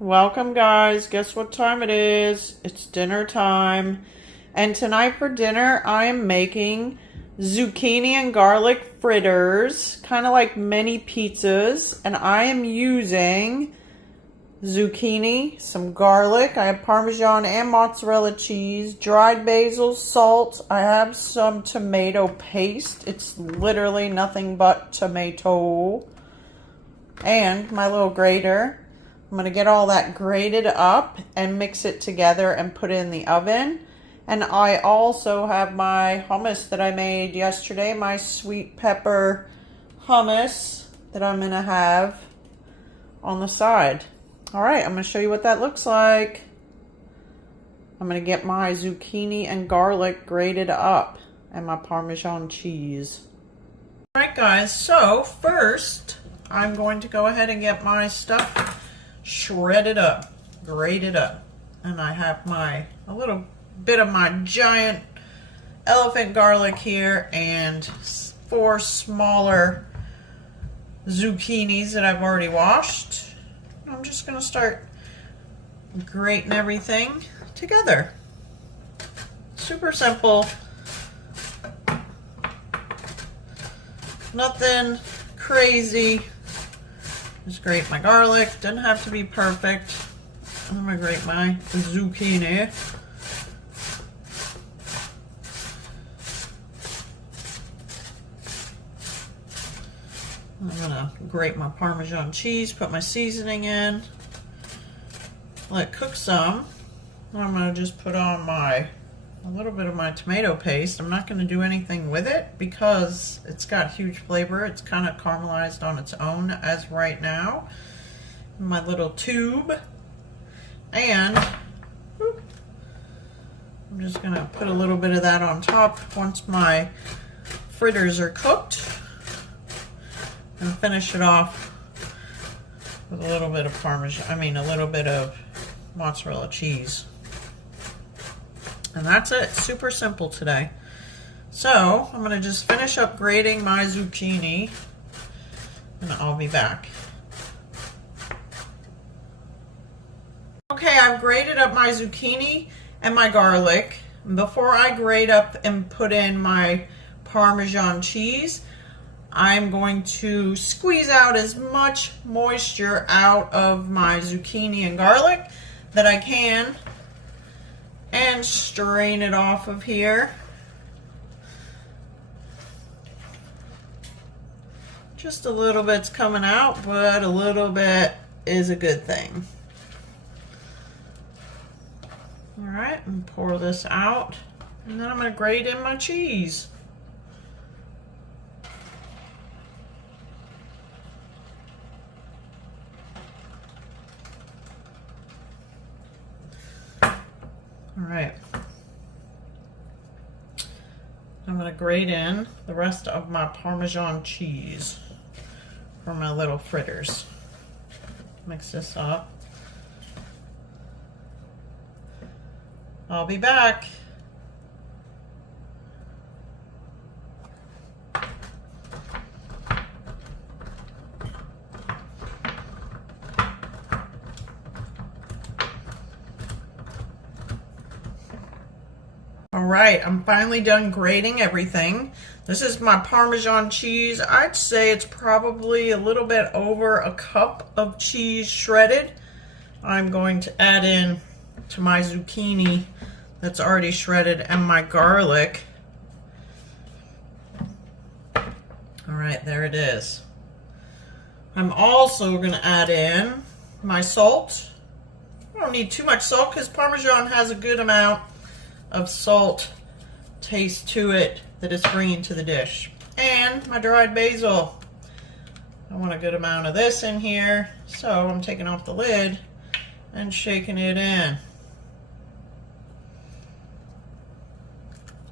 Welcome, guys. Guess what time it is? It's dinner time. And tonight for dinner, I am making zucchini and garlic fritters, kind of like mini pizzas. And I am using zucchini, some garlic. I have Parmesan and mozzarella cheese, dried basil, salt. I have some tomato paste. It's literally nothing but tomato. And my little grater. I'm going to get all that grated up and mix it together and put it in the oven. And I also have my hummus that I made yesterday, my sweet pepper hummus that I'm going to have on the side. All right, I'm going to show you what that looks like. I'm going to get my zucchini and garlic grated up and my Parmesan cheese. All right, guys, so first I'm going to go ahead and get my stuff shredded up, grated up. And I have a little bit of my giant elephant garlic here and 4 smaller zucchinis that I've already washed. I'm just going to start grating everything together. Super simple. Nothing crazy. Just grate my garlic. Doesn't have to be perfect. I'm going to grate my zucchini. I'm going to grate my Parmesan cheese, put my seasoning in, let it cook some. I'm going to just put on a little bit of my tomato paste. I'm not going to do anything with it because it's got huge flavor. It's kind of caramelized on its own as right now. My little tube. And I'm just going to put a little bit of that on top once my fritters are cooked. And finish it off with a little bit of a little bit of mozzarella cheese. And that's it. Super simple today. So I'm going to just finish up grating my zucchini and I'll be back. Okay, I've grated up my zucchini and my garlic. Before I grate up and put in my Parmesan cheese, I'm going to squeeze out as much moisture out of my zucchini and garlic that I can and strain it off of here. Just a little bit's coming out, but a little bit is a good thing. All right, and pour this out, and then I'm going to grate in my cheese. All right, I'm going to grate in the rest of my Parmesan cheese for my little fritters. Mix this up. I'll be back. All right, I'm finally done grating everything. This is my Parmesan cheese. I'd say it's probably a little bit over a cup of cheese shredded. I'm going to add in to my zucchini that's already shredded and my garlic. All right, there it is. I'm also going to add in my salt. I don't need too much salt because Parmesan has a good amount of salt taste to it that it's bringing to the dish. And my dried basil. I want a good amount of this in here, so I'm taking off the lid and shaking it in.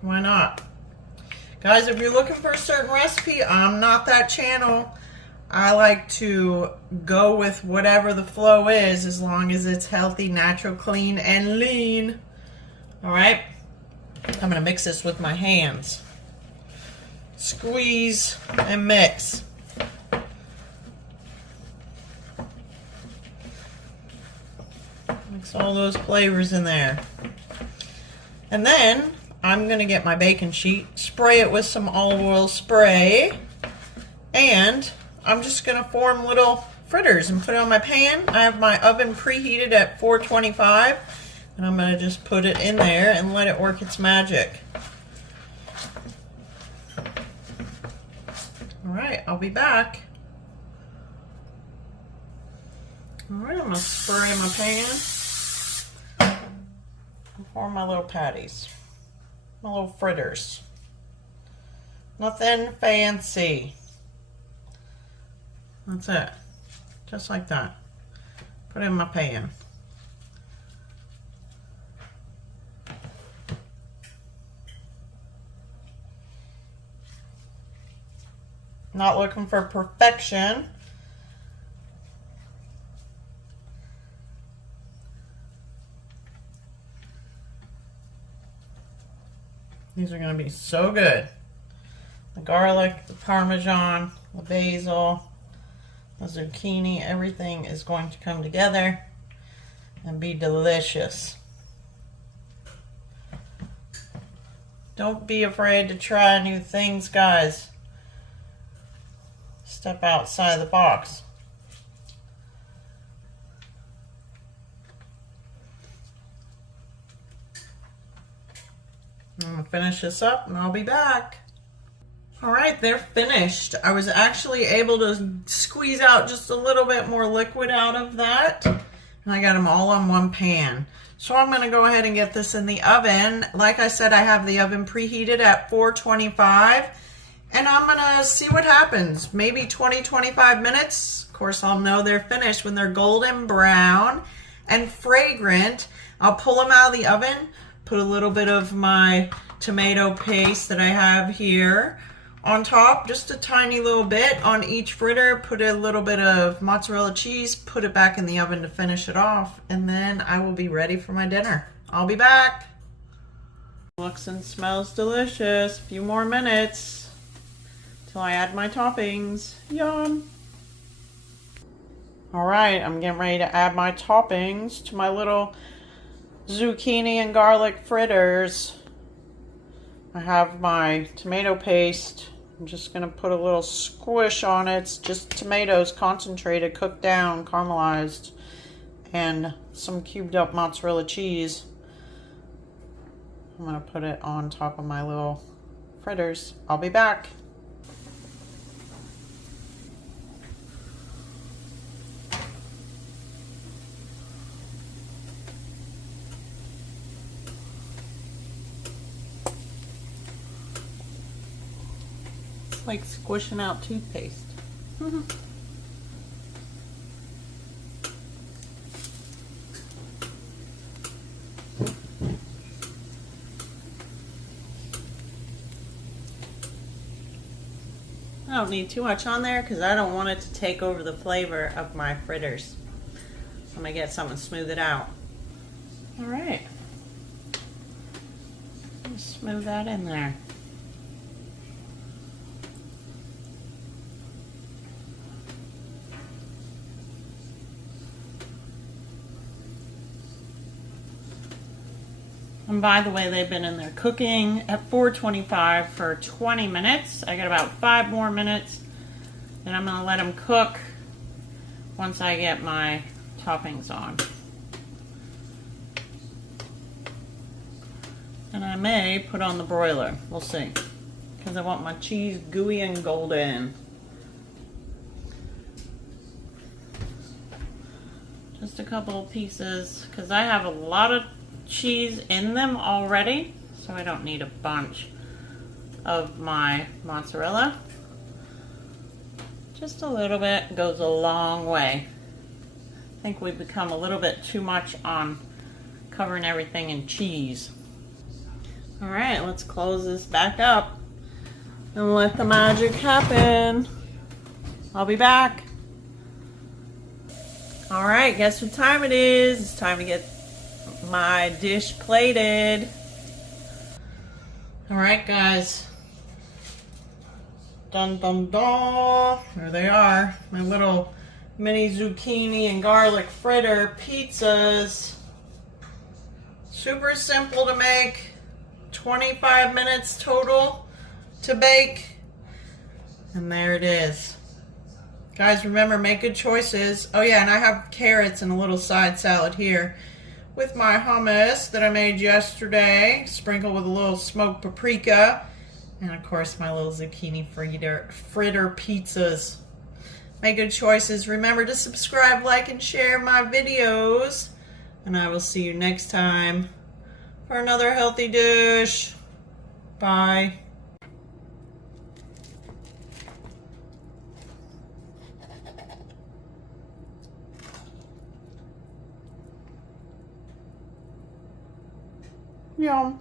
Why not? Guys, if you're looking for a certain recipe, I'm not that channel. I like to go with whatever the flow is as long as it's healthy, natural, clean, and lean. All right, I'm going to mix this with my hands. Squeeze and mix. Mix all those flavors in there. And then I'm gonna get my baking sheet, spray it with some olive oil spray, and I'm just gonna form little fritters and put it on my pan. I have my oven preheated at 425, and I'm gonna just put it in there and let it work its magic. All right, I'll be back. All right, I'm gonna spray my pan and form my little patties, my little fritters. Nothing fancy. That's it, just like that. Put it in my pan. Not looking for perfection. These are going to be so good. The garlic, the Parmesan, the basil, the zucchini, everything is going to come together and be delicious. Don't be afraid to try new things, guys. Step outside the box. I'm gonna finish this up and I'll be back. All right, they're finished. I was actually able to squeeze out just a little bit more liquid out of that, and I got them all on one pan. So I'm gonna go ahead and get this in the oven. Like I said, I have the oven preheated at 425, and I'm gonna see what happens. Maybe 20-25 minutes. Of course, I'll know they're finished when they're golden brown and fragrant. I'll pull them out of the oven, put a little bit of my tomato paste that I have here on top, just a tiny little bit on each fritter, put a little bit of mozzarella cheese, put it back in the oven to finish it off, and then I will be ready for my dinner. I'll be back. Looks and smells delicious. A few more minutes till I add my toppings. Yum. All right, I'm getting ready to add my toppings to my little zucchini and garlic fritters. I have my tomato paste. I'm just gonna put a little squish on it. It's just tomatoes concentrated, cooked down, caramelized, and some cubed up mozzarella cheese. I'm gonna put it on top of my little fritters. I'll be back. Like squishing out toothpaste. I don't need too much on there because I don't want it to take over the flavor of my fritters. I'm gonna get something to smooth it out. All right, just smooth that in there. And by the way, they've been in there cooking at 425 for 20 minutes. I got about 5 more minutes. Then I'm gonna let them cook once I get my toppings on. And I may put on the broiler, we'll see. Because I want my cheese gooey and golden. Just a couple of pieces, because I have a lot of cheese in them already, so I don't need a bunch of my mozzarella. Just a little bit goes a long way. I think we've become a little bit too much on covering everything in cheese. All right, let's close this back up and let the magic happen. I'll be back. All right, guess what time it is? It's time to get my dish plated. All right, guys. Dun dun dun. There they are. My little mini zucchini and garlic fritter pizzas. Super simple to make. 25 minutes total to bake. And there it is. Guys, remember, make good choices. Oh yeah, and I have carrots and a little side salad here with my hummus that I made yesterday, sprinkled with a little smoked paprika, and of course my little zucchini fritter pizzas. Make good choices. Remember to subscribe, like, and share my videos. And I will see you next time for another healthy dish. Bye. Yum.